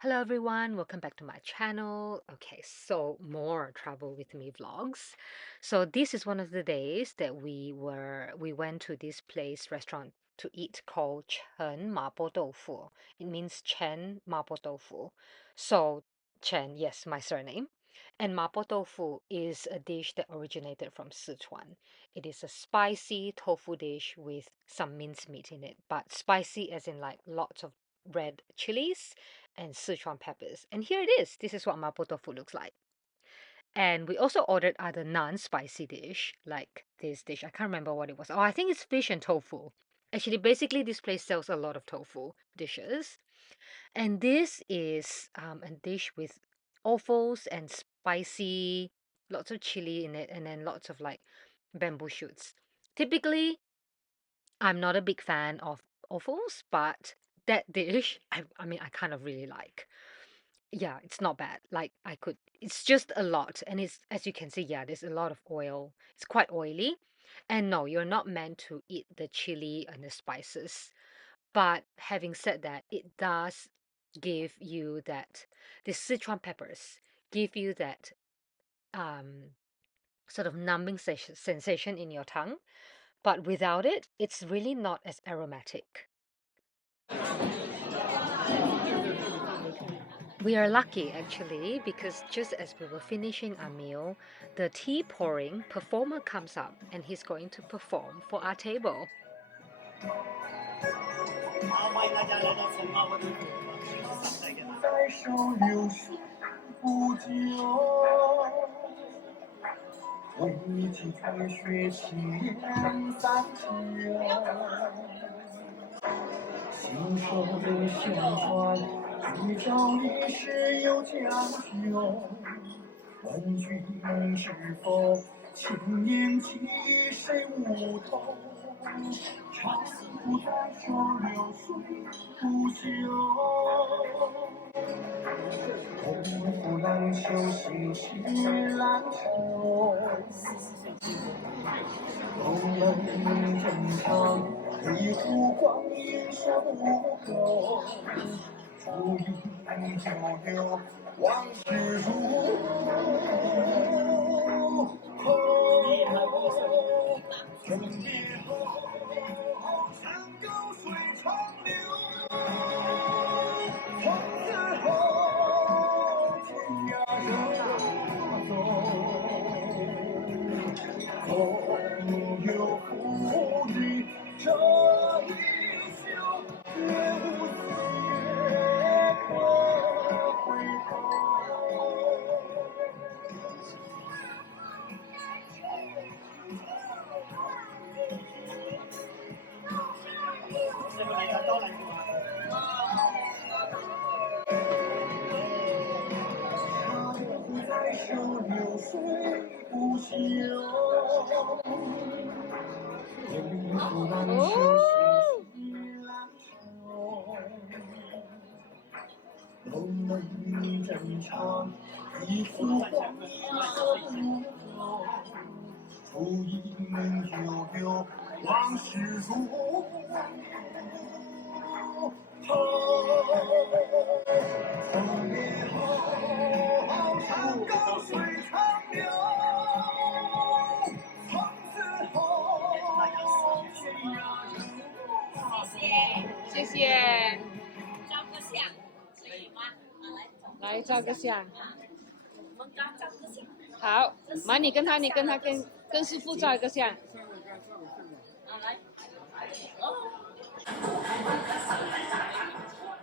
Hello everyone, welcome back to my channel. Okay, so more travel with me vlogs. So this is one of the days that we went to this place restaurant to eat called Chen Mapo Doufu. It means Chen Mapo Doufu. So Chen, yes, my surname. And Mapo Tofu is a dish that originated from Sichuan. It is a spicy tofu dish with some minced meat in it, but spicy as in like lots of red chilies and Sichuan peppers. And here it is. This is what mapo tofu looks like. And we also ordered other non-spicy dish, like this dish. I can't remember what it was. Oh, I think it's fish and tofu. Actually, basically, this place sells a lot of tofu dishes. And this is a dish with offals and spicy, lots of chili in it, and then lots of like bamboo shoots. Typically, I'm not a big fan of offals, but that dish, I mean, I kind of really like. Yeah, it's not bad. Like it's just a lot. And it's, as you can see, yeah, there's a lot of oil. It's quite oily. And no, you're not meant to eat the chili and the spices. But having said that, it does give you that, the Sichuan peppers give you that um, sort of numbing sensation in your tongue. But without it, it's really not as aromatic. We are lucky actually because just as we were finishing our meal, the tea pouring performer comes up and he's going to perform for our table. 好，欢迎大家来到陈茂波的在手流水不久，为记才学千三九。信手相传，一朝一夕有讲究。问君知否？千年积谁无头？长路在手流水不休。功夫难求，心血难酬。龙门正长，黑虎光阴守不够。初饮酒留往事如。从别后，山高水长流。从此后，天涯任我走。总有不离这一宿，绝无绝可回头。师傅嚟個多兩句。在手流水不休，功夫难求，心血难酬。龙门正长，一壶光阴守不够。初饮酒留往事如。从别后，山高水长流。从此后，天涯任我谢谢，照个相可以吗？来照个相。我们刚照个相。好，妈，你跟师傅照一个相。来。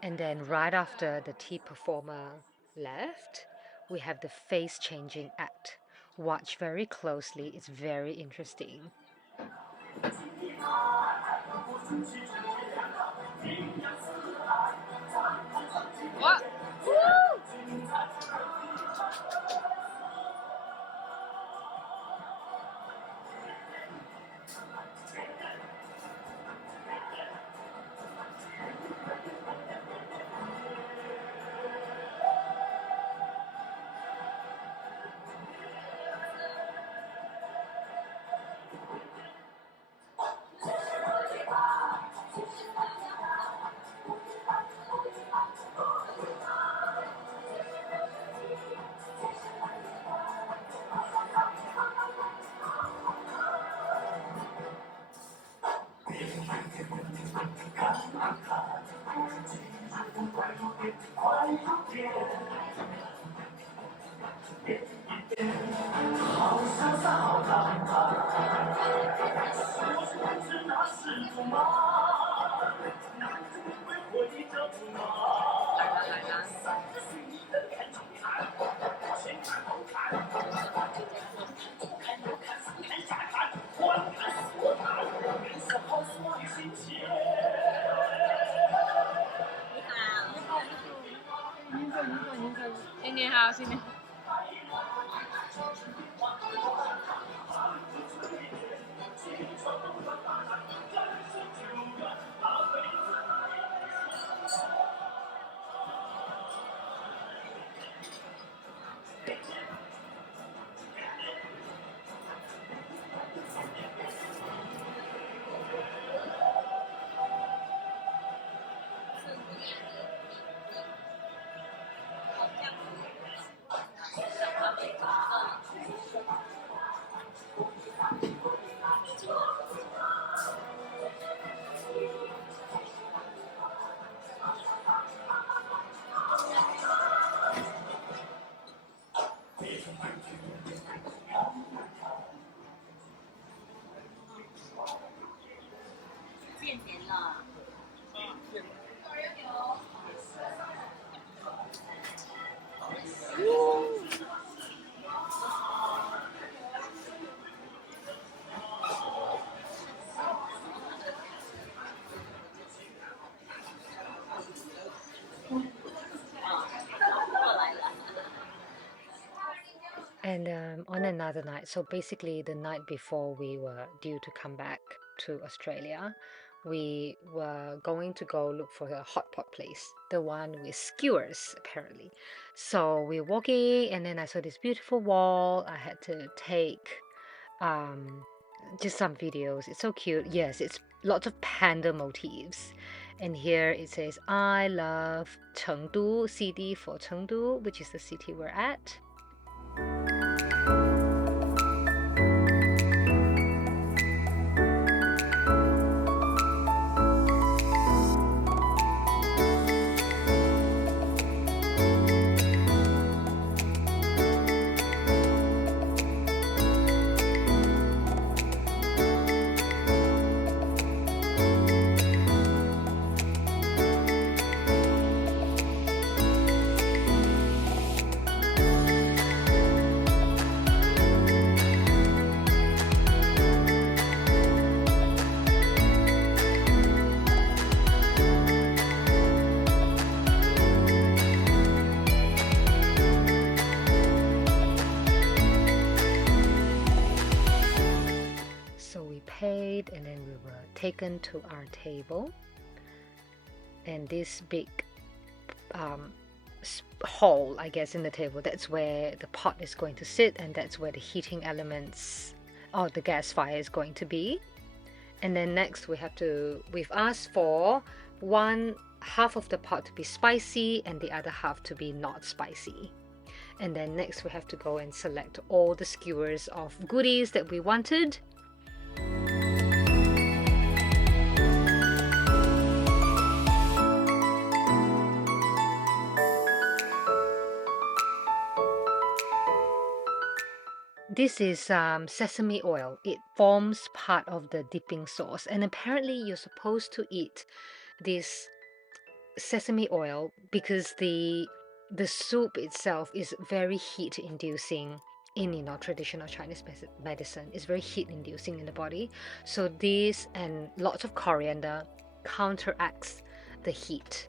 And then right after the tea performer left, we have the face changing act. Watch very closely, it's very interesting. What? 新年好，新年好。变甜了。过来了。And on another night, so basically the night before we were due to come back to Australia, we were going to go look for a hot pot place, the one with skewers, apparently. So we're walking, and then I saw this beautiful wall. I had to take just some videos. It's so cute. Yes, it's lots of panda motifs. And here it says, I love Chengdu, CD for Chengdu, which is the city we're at. So we paid, and then we were taken to our table, and this big hole, I guess, in the table, that's where the pot is going to sit, and that's where the heating elements or the gas fire is going to be. And then next we've asked for one half of the pot to be spicy and the other half to be not spicy. And then next we have to go and select all the skewers of goodies that we wanted. This is sesame oil. It forms part of the dipping sauce, and apparently you're supposed to eat this sesame oil because the soup itself is very heat inducing. In traditional Chinese medicine, is very heat inducing in the body. So this and lots of coriander counteracts the heat.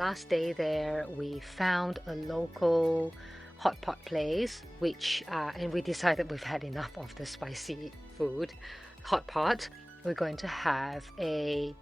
last day there, we found a local hot pot place, which and we decided we've had enough of the spicy food. Hot pot. We're going to have a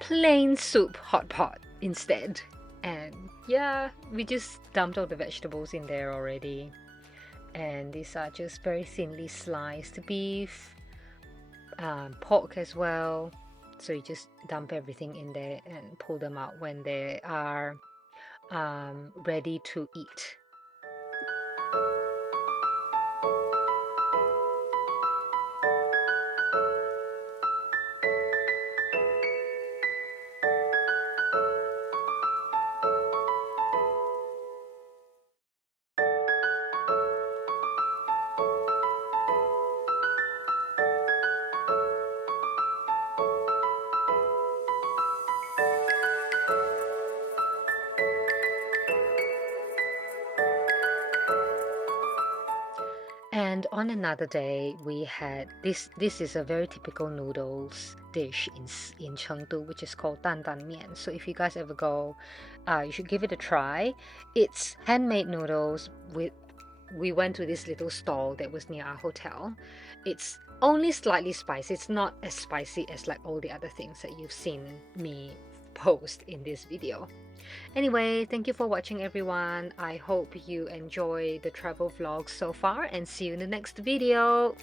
plain soup hot pot instead. And yeah, we just dumped all the vegetables in there already. And these are just very thinly sliced beef, pork as well. So you just dump everything in there and pull them out when they are ready to eat. And on another day, we had this. This is a very typical noodles dish in Chengdu, which is called dan dan mian. So if you guys ever go, you should give it a try. It's handmade noodles. We went to this little stall that was near our hotel. It's only slightly spicy. It's not as spicy as like all the other things that you've seen me post in this video. Anyway, thank you for watching, everyone. I hope you enjoy the travel vlog so far, and see you in the next video.